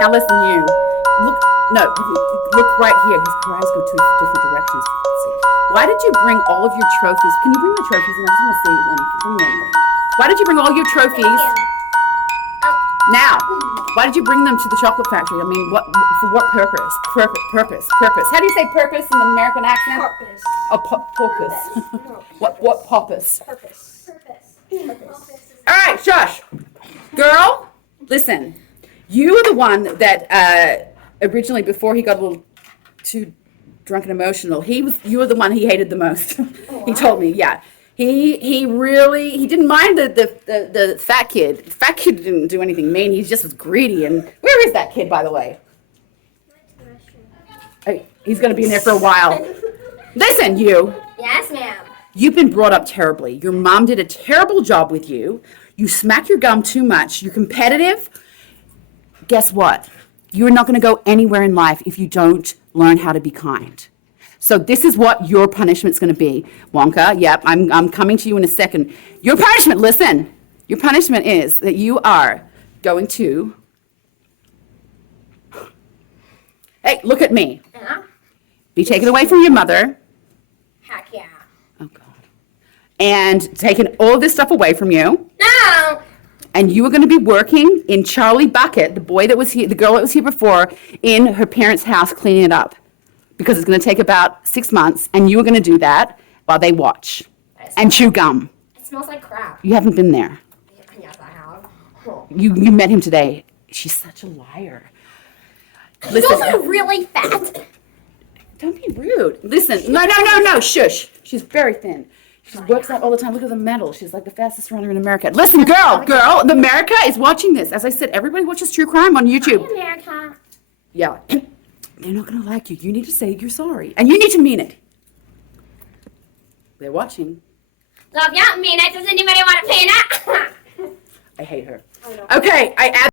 Now listen, you. Look, no, look right here. His eyes go two different directions. Why did you bring all of your trophies? Can you bring the trophies in? I just want to see them. Bring them. Why did you bring all your trophies? Now, why did you bring them to the chocolate factory? I mean, what for? What purpose? Purpose. How do you say purpose in the American accent? Purpose. Oh, porpoise. What purpose? Purpose. All right, shush. Girl, listen. You were the one that originally, before he got a little too drunk and emotional, you were the one he hated the most. He told me, yeah. He really didn't mind the fat kid. The fat kid didn't do anything mean. He just was greedy. And where is that kid, by the way? Hey, he's going to be in there for a while. Listen, you. Yes, ma'am. You've been brought up terribly. Your mom did a terrible job with you. You smack your gum too much. You're competitive. Guess what? You're not going to go anywhere in life if you don't learn how to be kind. So this is what your punishment's going to be. Wonka, yep, I'm coming to you in a second. Your punishment, listen. Your punishment is that you are going to... Hey, look at me. Be taken away from your mother. Heck yeah. Oh, God. And taking all this stuff away from you. No. And you are going to be working in Charlie Bucket, the boy that was here, the girl that was here before, in her parents' house cleaning it up. Because it's going to take about 6 months, and you are going to do that while they watch and chew gum. It smells like crap. You haven't been there. Yes, I have. You met him today. She's such a liar. He's also really fat. Don't be rude. Listen, no, shush. She's very thin. She works out all the time. Look at the medal. She's like the fastest runner in America. Listen, girl, America is watching this. As I said, everybody watches true crime on YouTube. Hi, America. Yeah. They're not going to like you. You need to say you're sorry. And you need to mean it. They're watching. Love ya, mean it. Does anybody want to pay that? I hate her. Okay, I